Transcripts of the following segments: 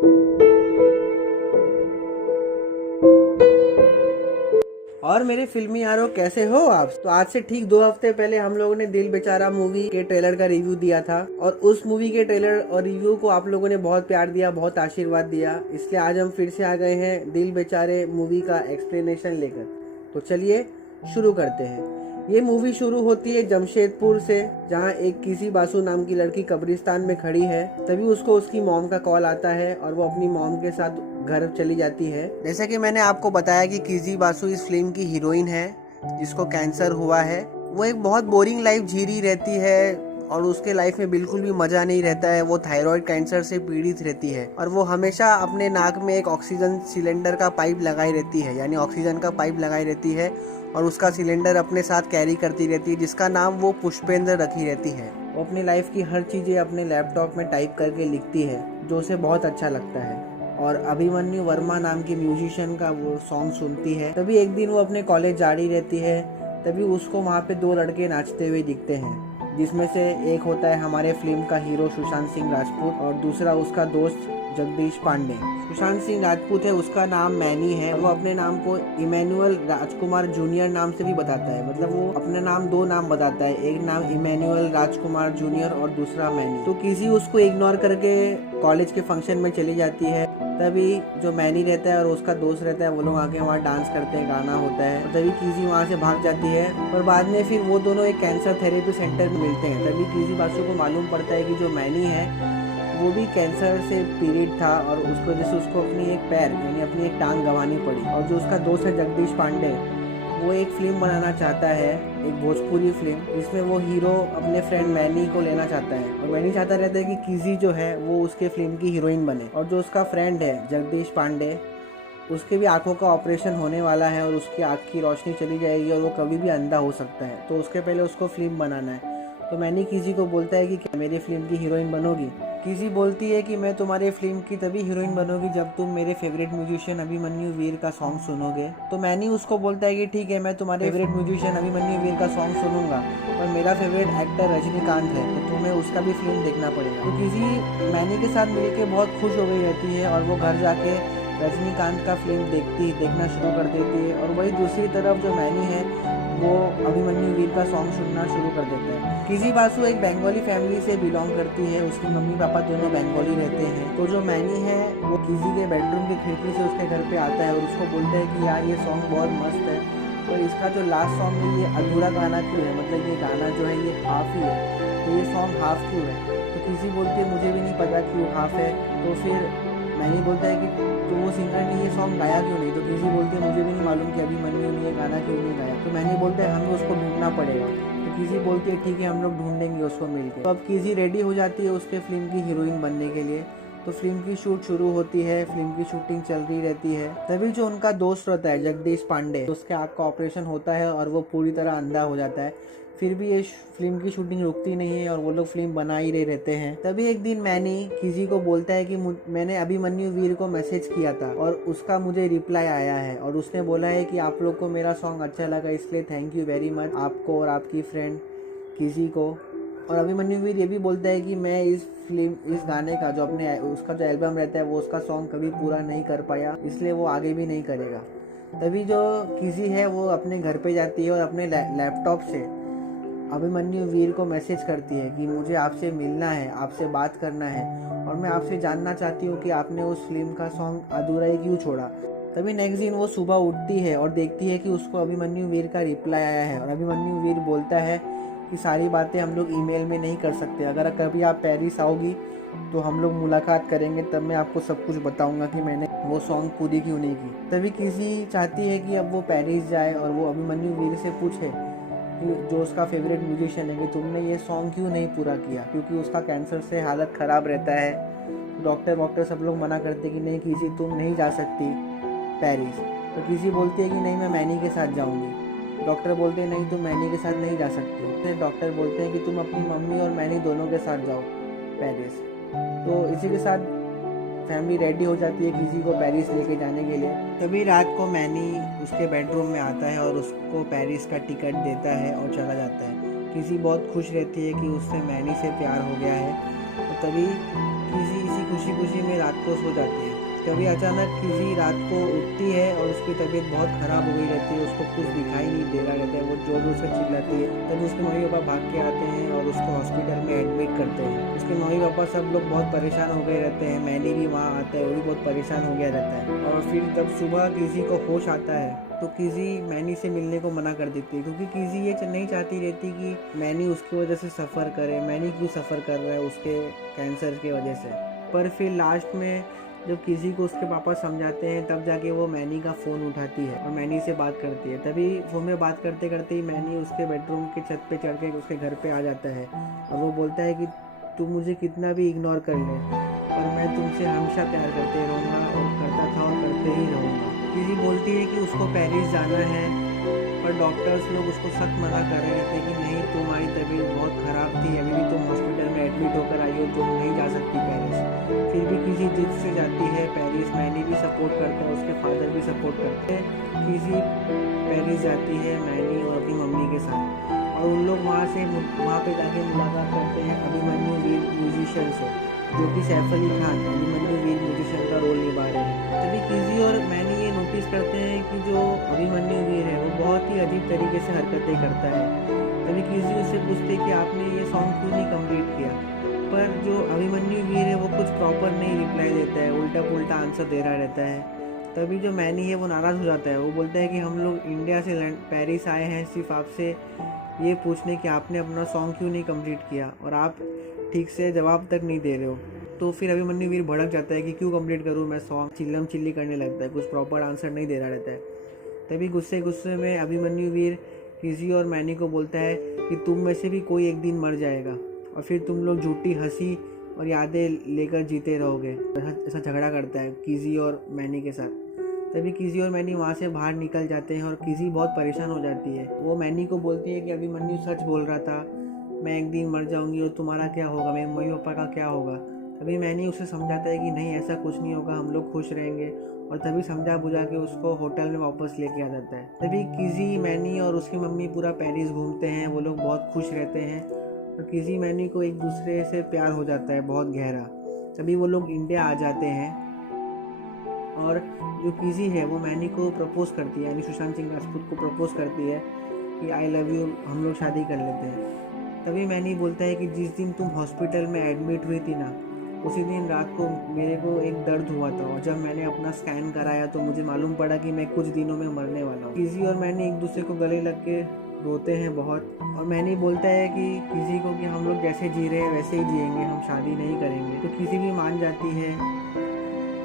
और मेरे फिल्मी यारों, कैसे हो आप? तो आज से ठीक 2 हफ्ते पहले हम लोगों ने दिल बेचारा मूवी के ट्रेलर का रिव्यू दिया था और उस मूवी के ट्रेलर और रिव्यू को आप लोगों ने बहुत प्यार दिया, बहुत आशीर्वाद दिया। इसलिए आज हम फिर से आ गए हैं दिल बेचारे मूवी का एक्सप्लेनेशन लेकर। तो चलिए शुरू करते हैं। ये मूवी शुरू होती है जमशेदपुर से, जहाँ एक किसी बासु नाम की लड़की कब्रिस्तान में खड़ी है। तभी उसको उसकी मॉम का कॉल आता है और वो अपनी मॉम के साथ घर चली जाती है। जैसा कि मैंने आपको बताया कि किसी बासु इस फिल्म की हीरोइन है जिसको कैंसर हुआ है। वो एक बहुत बोरिंग लाइफ जी रही रहती है और उसके लाइफ में बिल्कुल भी मजा नहीं रहता है। वो थायराइड कैंसर से पीड़ित रहती है और वो हमेशा अपने नाक में एक ऑक्सीजन सिलेंडर का पाइप लगाई रहती है, यानी ऑक्सीजन का पाइप लगाई रहती है और उसका सिलेंडर अपने साथ कैरी करती रहती है, जिसका नाम वो पुष्पेंद्र रखी रहती है। वो अपनी लाइफ की हर चीज़ें अपने लैपटॉप में टाइप करके लिखती है, जो उसे बहुत अच्छा लगता है। और अभिमन्यु वर्मा नाम की म्यूजिशियन का वो सॉन्ग सुनती है। तभी एक दिन वो अपने कॉलेज जा रही रहती है। तभी उसको वहाँ पे 2 लड़के नाचते हुए दिखते हैं, जिसमें से एक होता है हमारे फिल्म का हीरो सुशांत सिंह राजपूत और दूसरा उसका दोस्त जगदीश पांडे। सुशांत सिंह राजपूत है, उसका नाम मैनी है। वो अपने नाम को इमैनुअल राजकुमार जूनियर नाम से भी बताता है, मतलब वो अपना नाम 2 नाम बताता है, एक नाम इमैनुअल राजकुमार जूनियर और दूसरा मैनी। तो किसी उसको इग्नोर करके कॉलेज के फंक्शन में चली जाती है। तभी जो मैनी रहता है और उसका दोस्त रहता है, वो लोग आके वहाँ डांस करते हैं, गाना होता है। और तभी किसी वहाँ से भाग जाती है और बाद में फिर वो दोनों एक कैंसर थेरेपी सेंटर में मिलते हैं। तभी किसी बासु को मालूम पड़ता है कि जो मैनी है वो भी कैंसर से पीड़ित था और उसको वजह से उसको अपनी एक पैर यानी अपनी एक टांग गंवानी पड़ी। और जो उसका दोस्त है जगदीश पांडे, वो एक फिल्म बनाना चाहता है, एक भोजपुरी फिल्म, जिसमें वो हीरो अपने फ्रेंड मैनी को लेना चाहता है। और मैनी चाहता रहता है कि किसी जो है वो उसके फिल्म की हीरोइन बने। और जो उसका फ्रेंड है जगदीश पांडे, उसके भी आंखों का ऑपरेशन होने वाला है और उसकी आँख की रोशनी चली जाएगी और वो कभी भी अंधा हो सकता है। तो उसके पहले उसको फिल्म बनाना है। तो मैनी किसी को बोलता है कि क्या मेरी फिल्म की हीरोइन बनोगी? किसी बोलती है कि मैं तुम्हारे फिल्म की तभी हीरोइन बनोगी जब तुम मेरे फेवरेट म्यूजिशियन अभिमन्यु वीर का सॉन्ग सुनोगे। तो मैनी उसको बोलता है कि ठीक है, मैं तुम्हारे फेवरेट म्यूजिशियन अभिमन्यु वीर का सॉन्ग सुनूंगा, पर मेरा फेवरेट एक्टर रजनीकांत है, तो तुम्हें उसका भी फिल्म देखना पड़ेगा। तो किसी मैनी के साथ मिलकर बहुत खुश हो गई रहती है और वो घर जाके रजनीकांत का फिल्म देखना शुरू कर देती है। और वही दूसरी तरफ जो मैनी है वो अभिमन्यु वीर का सॉन्ग सुनना शुरू कर देता है। किसी बासु एक बंगाली फैमिली से बिलोंग करती है, उसकी मम्मी पापा दोनों बंगाली रहते हैं। तो जो मैनी है वो किसी के बेडरूम की खिड़की से उसके घर पे आता है और उसको बोलता है कि यार ये सॉन्ग बहुत मस्त है, और इसका जो लास्ट सॉन्ग है ये अधूरा गाना क्यों है, मतलब ये गाना जो है ये हाफ ही है, तो ये सॉन्ग हाफ क्यों है? तो किसी बोलती है मुझे भी नहीं पता क्यों हाफ है। तो फिर मैनी बोलता है कि तो वो सिंगर ने ये सॉन्ग गाया क्यों नहीं? तो किसी बोलते हैं मुझे भी नहीं मालूम कि अभिमन्यु ने ये गाना क्यों नहीं गाया। तो मैनी बोलता है हमें उसको ढूंढना पड़ेगा। तो किसी बोलती है ठीक है, हम लोग ढूंढेंगे उसको मिलके। तो अब किसी रेडी हो जाती है उसके फिल्म की हीरोइन बनने के लिए। तो फिल्म की शूट शुरू होती है, फिल्म की शूटिंग चल रही रहती है। तभी जो उनका दोस्त रहता है जगदीश पांडे, तो उसके आँख का ऑपरेशन होता है और वो पूरी तरह अंधा हो जाता है। फिर भी ये फिल्म की शूटिंग रुकती नहीं है और वो लोग फिल्म बना ही रहे रहते हैं। तभी एक दिन मैनी किसी को बोलता है कि मैंने अभिमन्यु वीर को मैसेज किया था और उसका मुझे रिप्लाई आया है और उसने बोला है कि आप लोग को मेरा सॉन्ग अच्छा लगा, इसलिए थैंक यू वेरी मच आपको और आपकी फ्रेंड किसी को। और अभिमन्यु वीर ये भी बोलता है कि मैं इस गाने का जो अपने उसका जो एल्बम रहता है वो उसका सॉन्ग कभी पूरा नहीं कर पाया, इसलिए वो आगे भी नहीं करेगा। तभी जो किसी है वो अपने घर पे जाती है और अपने लैपटॉप से अभिमन्यु वीर को मैसेज करती है कि मुझे आपसे मिलना है, आपसे बात करना है और मैं आपसे जानना चाहती हूँ कि आपने उस फिल्म का सॉन्ग अधूरा ही क्यों छोड़ा। तभी नेक्स्ट दिन वो सुबह उठती है और देखती है कि उसको अभिमन्यु वीर का रिप्लाई आया है और अभिमन्यु वीर बोलता है कि सारी बातें हम लोग ईमेल में नहीं कर सकते, अगर कभी आप पेरिस आओगी तो हम लोग मुलाकात करेंगे, तब मैं आपको सब कुछ बताऊंगा कि मैंने वो सॉन्ग पूरी क्यों नहीं की। तभी किसी चाहती है कि अब वो पेरिस जाए और वो अभिमन्यु वीर से पूछे जो उसका फेवरेट म्यूजिशियन है कि तुमने ये सॉन्ग क्यों नहीं पूरा किया, क्योंकि उसका कैंसर से हालत ख़राब रहता है। डॉक्टर सब लोग मना करते कि नहीं किसी तुम नहीं जा सकती पेरिस। तो किसी बोलती है कि नहीं मैं मैनी के साथ जाऊंगी। डॉक्टर बोलते हैं नहीं तुम मैनी के साथ नहीं जा सकती। फिर डॉक्टर बोलते हैं कि तुम अपनी मम्मी और मैनी दोनों के साथ जाओ पेरिस। तो इसी के साथ फैमिली रेडी हो जाती है किसी को पेरिस लेके जाने के लिए। तभी रात को मैनी उसके बेडरूम में आता है और उसको पेरिस का टिकट देता है और चला जाता है। किसी बहुत खुश रहती है कि उससे मैनी से प्यार हो गया है। तो तभी किसी इसी खुशी खुशी में रात को सो जाती है। कभी अचानक किसी रात को उठती है और उसकी तबीयत बहुत ख़राब हो गई रहती है, उसको कुछ दिखाई नहीं दे रहा रहता है, वो जोर जोर से चिल्लाती है। तभी उसके मम्मी पापा भाग के आते हैं और उसको हॉस्पिटल में एडमिट करते हैं। उसके मम्मी पापा सब लोग बहुत परेशान हो गए रहते हैं। मैनी भी वहाँ आता है, वो भी बहुत परेशान हो गया रहता है। और फिर तब सुबह किसी को होश आता है तो किसी मैनी से मिलने को मना कर देती है, क्योंकि किसी ये नहीं चाहती रहती कि मैनी उसकी वजह से सफ़र करे। मैनी क्यों सफ़र कर रहा है उसके कैंसर की वजह से। पर फिर लास्ट में जब किसी को उसके पापा समझाते हैं तब जाके वो मैनी का फ़ोन उठाती है और मैनी से बात करती है। तभी फ़ोन में बात करते करते ही मैनी उसके बेडरूम के छत पे चढ़ के उसके घर पे आ जाता है और वो बोलता है कि तू मुझे कितना भी इग्नोर कर ले, पर मैं तुमसे हमेशा प्यार करते रहूँगा और करता था और करते ही रहूँगा। किसी बोलती है कि उसको पेरिस जाना है, पर डॉक्टर्स लोग उसको सख्त मना कर रहे थे कि नहीं, तुम्हारी तबीयत बहुत ख़राब थी, अभी भी तुम हॉस्पिटल में एडमिट होकर आई हो, तुम नहीं जा सकती पेरिस। फिर भी किसी जिद से जाती है पेरिस। मैनी भी सपोर्ट करता है, उसके फादर भी सपोर्ट करते हैं। किसी पेरिस जाती है मैनी और अपनी मम्मी के साथ और उन लोग वहाँ पे जाके मुलाकात करते हैं अभिमन्यु वीर म्यूजिशियन से, जो कि सैफ अली खान अभिमन्यु वीर म्यूजिशियन का रोल निभा रहे हैं। तभी किसी और मैनी ये नोटिस करते हैं कि जो अभिमन्यु वीर है वो बहुत ही अजीब तरीके से हरकतें करता है। तभी किसी उससे पूछते कि आपने ये सॉन्ग क्यों नहीं कंप्लीट किया, पर जो अभिमन्यु वीर है वो कुछ प्रॉपर नहीं रिप्लाई देता है, उल्टा पुल्टा आंसर दे रहा रहता है। तभी जो मैनी है वो नाराज़ हो जाता है। वो बोलता है कि हम लोग इंडिया से पेरिस आए हैं सिर्फ आपसे ये पूछने कि आपने अपना सॉन्ग क्यों नहीं कंप्लीट किया और आप ठीक से जवाब तक नहीं दे रहे हो। तो फिर अभिमन्यु वीर भड़क जाता है कि क्यों कंप्लीट करूँ मैं सॉन्ग, चिल्लम चिल्ली करने लगता है, कुछ प्रॉपर आंसर नहीं दे रहा रहता है। तभी गुस्से गुस्से में अभिमन्यु वीर किसी और मैनी को बोलता है कि तुम में से भी कोई एक दिन मर जाएगा और फिर तुम लोग झूठी हंसी और यादें लेकर जीते रहोगे। ऐसा झगड़ा करता है किसी और मैनी के साथ। तभी किसी और मैनी वहाँ से बाहर निकल जाते हैं और किसी बहुत परेशान हो जाती है। वो मैनी को बोलती है कि अभिमन्यु सच बोल रहा था, मैं एक दिन मर जाऊंगी और तुम्हारा क्या होगा, मेरे मम्मी पापा का क्या होगा। तभी मैनी उसे समझाता है कि नहीं, ऐसा कुछ नहीं होगा, हम लोग खुश रहेंगे। और तभी समझा बुझा के उसको होटल में वापस लेके आ जाता है। तभी किसी मैनी और उसकी मम्मी पूरा पेरिस घूमते हैं, वो लोग बहुत खुश रहते हैं और किसी मैनी को एक दूसरे से प्यार हो जाता है बहुत गहरा। तभी वो लोग इंडिया आ जाते हैं और जो किसी है वो मैनी को प्रपोज करती है, यानी सुशांत सिंह राजपूत को प्रपोज करती है कि आई लव यू, हम लोग शादी कर लेते हैं। तभी मैनी बोलता है कि जिस दिन तुम हॉस्पिटल में एडमिट हुई थी ना, उसी दिन रात को मेरे को एक दर्द हुआ था और जब मैंने अपना स्कैन कराया तो मुझे मालूम पड़ा कि मैं कुछ दिनों में मरने वाला हूँ। किसी और मैनी एक दूसरे को गले लग के रोते हैं बहुत और मैनी बोलता है कि किसी को कि हम लोग जैसे जी रहे हैं वैसे ही जिएंगे, हम शादी नहीं करेंगे। तो किसी भी मान जाती है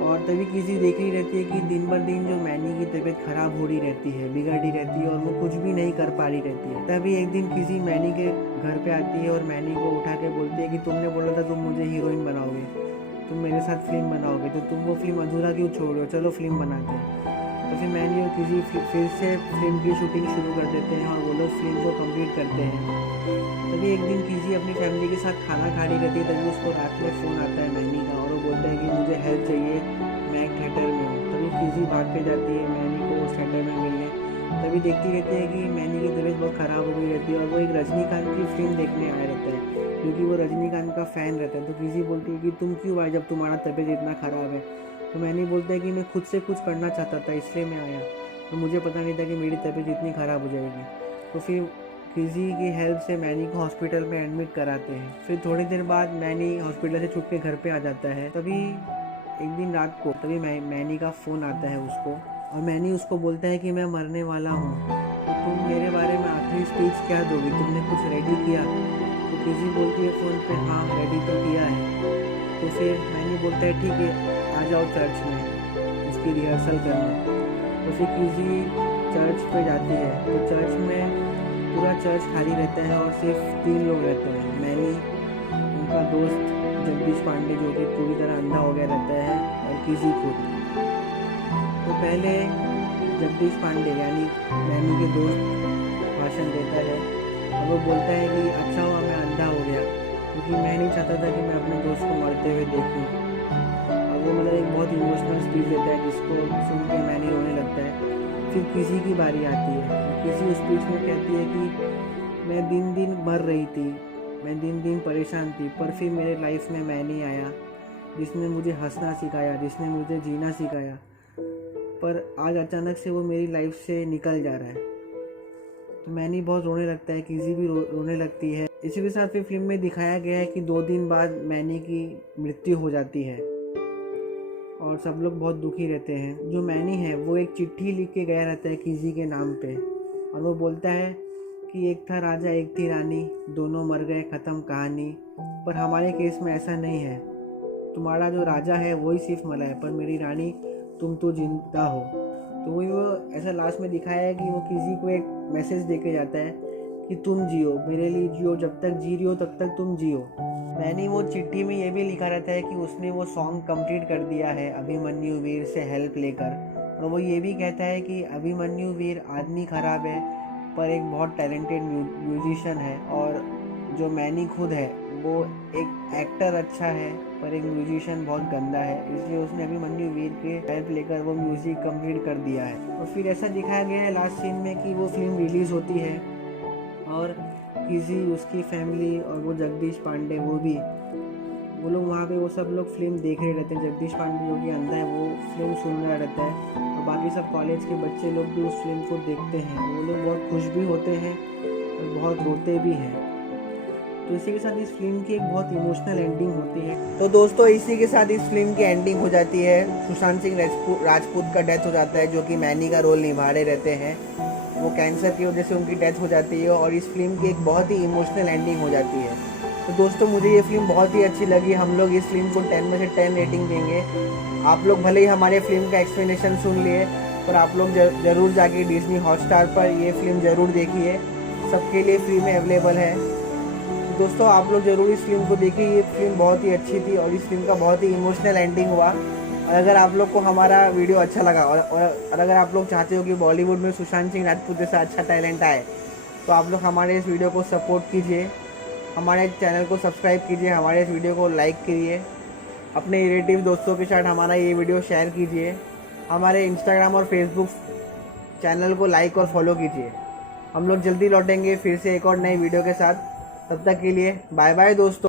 और तभी किसी देख रही रहती है कि दिन ब दिन जो मैनी की तबीयत खराब हो रही रहती है, बिगड़ रही रहती है और वो कुछ भी नहीं कर पा रही रहती है। तभी एक दिन किसी मैनी के घर पे आती है और मैनी को उठा के बोलती है कि तुमने बोला था तुम मुझे हीरोइन बनाओगे, तुम मेरे साथ फिल्म बनाओगे, तो तुम वो फिल्म अधूरा क्यों छोड़ रहे हो, चलो फिल्म बनाते हैं। तो फिर मैनी और किसी फिर से फिल्म की शूटिंग शुरू कर देते हैं और वो लोग फिल्म को कंप्लीट करते हैं। तभी एक दिन किसी अपनी फैमिली के साथ खाना खा रही रहती है, तभी उसको रात में फ़ोन आता है मैनी का और वो बोलता है कि मुझे हेल्प चाहिए, मैं एक थिएटर में हूँ। तभी किसी भाग के जाती है मैनी को उस थिएटर में मिलने। तभी देखती रहती है कि मैनी की तबीयत बहुत ख़राब हो गई रहती है और वो एक रजनीकांत की फिल्म देखने आया रहता है, क्योंकि वो रजनीकांत का फ़ैन रहता है। तो किसी बोलती है कि तुम क्यों आए जब तुम्हारा तबीयत इतना ख़राब है। तो मैनी बोलता है कि मैं खुद से कुछ करना चाहता था इसलिए मैं आया, तो मुझे पता नहीं था कि मेरी तबीयत इतनी ख़राब हो जाएगी। तो फिर किसी की हेल्प से मैनी को हॉस्पिटल में एडमिट कराते हैं। फिर थोड़ी देर बाद मैनी हॉस्पिटल से छूट के घर पे आ जाता है। तभी एक दिन रात को तभी मैनी का फ़ोन आता है उसको और मैनी उसको बोलता है कि मैं मरने वाला हूँ, तो तुम मेरे बारे में आखिरी स्पीच क्या दोगी, तुमने कुछ रेडी किया। तो किसी बोलती है फ़ोन पे हाँ रेडी तो किया है। तो फिर मैनी बोलता है ठीक है आ जाओ चर्च में इसकी रिहर्सल करने। तो फिर किसी चर्च पे जाती है तो चर्च में पूरा चर्च खाली रहता है और सिर्फ 3 लोग रहते हैं, मैनी, उनका दोस्त जगदीश पांडे जो कि पूरी तरह अंधा हो गया रहता है और किसी खुद। तो पहले जगदीश पांडे यानी मैनी के दोस्त भाषण देता है और वो बोलता है कि अच्छा हुआ मैं अंधा हो गया, क्योंकि मैं नहीं चाहता था कि मैं अपने दोस्त को मरते हुए देखूं। और वो मतलब एक बहुत इमोशनल स्पीच देता है जिसको सुन के मैनी रोने लगता है। फिर किसी की बारी आती है, किसी उस स्पीच में कहती है कि मैं दिन दिन मर रही थी, मैं दिन दिन परेशान थी, पर फिर मेरे लाइफ में मैनी आया जिसने मुझे हंसना सिखाया, जिसने मुझे जीना सिखाया, पर आज अचानक से वो मेरी लाइफ से निकल जा रहा है। तो मैनी बहुत रोने लगता है, किसी भी रोने लगती है। इसी के साथ फिर फिल्म में दिखाया गया है कि 2 दिन बाद मैनी की मृत्यु हो जाती है और सब लोग बहुत दुखी रहते हैं। जो मैनी है वो एक चिट्ठी लिख के गया रहता है किसी के नाम पे, और वो बोलता है कि एक था राजा एक थी रानी, दोनों मर गए ख़त्म कहानी। पर हमारे केस में ऐसा नहीं है, तुम्हारा जो राजा है वही सिर्फ मरा है, पर मेरी रानी तुम तो जिंदा हो। तो वही वो ऐसा लास्ट में दिखाया है कि वो किसी को एक मैसेज दे के जाता है कि तुम जियो, मेरे लिए जियो, जब तक जी रही हो तब तक तुम जियो। मैंने वो चिट्ठी में ये भी लिखा रहता है कि उसने वो सॉन्ग कंप्लीट कर दिया है अभिमन्यु वीर से हेल्प लेकर, और वो ये भी कहता है कि अभिमन्यु वीर आदमी ख़राब है पर एक बहुत टैलेंटेड म्यूजिशियन है, और जो मैनी खुद है वो एक एक्टर अच्छा है पर एक म्यूजिशियन बहुत गंदा है, इसलिए उसने अभिमन्यु वीर के हेल्प लेकर वो म्यूज़िक कंप्लीट कर दिया है। और फिर ऐसा दिखाया गया है लास्ट सीन में कि वो फिल्म रिलीज़ होती है और किसी उसकी फैमिली और वो जगदीश पांडे वो लोग वहाँ पे वो सब लोग फिल्म देख रहे रहते हैं। जगदीश पांडे जो कि अंधा है वो फिल्म सुन रहा रहता है, और बाकी सब कॉलेज के बच्चे लोग भी उस फिल्म को देखते हैं। वो लोग बहुत खुश भी होते हैं और बहुत रोते भी हैं। तो इसी के साथ इस फिल्म की एक बहुत इमोशनल एंडिंग होती है। तो दोस्तों इसी के साथ इस फिल्म की एंडिंग हो जाती है। सुशांत सिंह राजपूत का डेथ हो जाता है, जो कि मैनी का रोल निभा रहे रहते हैं। वो कैंसर की वजह से उनकी डेथ हो जाती है और इस फिल्म की एक बहुत ही इमोशनल एंडिंग हो जाती है। तो दोस्तों मुझे ये फिल्म बहुत ही अच्छी लगी। हम लोग इस फिल्म को 10 में से 10 रेटिंग देंगे। आप लोग भले ही हमारे फिल्म का एक्सप्लेनेशन सुन लिए, पर आप लोग ज़रूर जाके डिज्नी हॉटस्टार पर ये फिल्म ज़रूर देखिए, सबके लिए फ्री में अवेलेबल है। तो दोस्तों आप लोग ज़रूर इस फिल्म को देखिए, ये फिल्म बहुत ही अच्छी थी और इस फिल्म का बहुत ही इमोशनल एंडिंग हुआ। और अगर आप लोग को हमारा वीडियो अच्छा लगा और अगर आप लोग चाहते हो कि बॉलीवुड में सुशांत सिंह राजपूत जैसा अच्छा टैलेंट आए, तो आप लोग हमारे इस वीडियो को सपोर्ट कीजिए, हमारे चैनल को सब्सक्राइब कीजिए, हमारे इस वीडियो को लाइक कीजिए, अपने रिलेटिव दोस्तों के साथ हमारा ये वीडियो शेयर कीजिए, हमारे इंस्टाग्राम और फेसबुक चैनल को लाइक और फॉलो कीजिए। हम लोग जल्दी लौटेंगे फिर से एक और नई वीडियो के साथ। तब तक के लिए बाय बाय दोस्तों।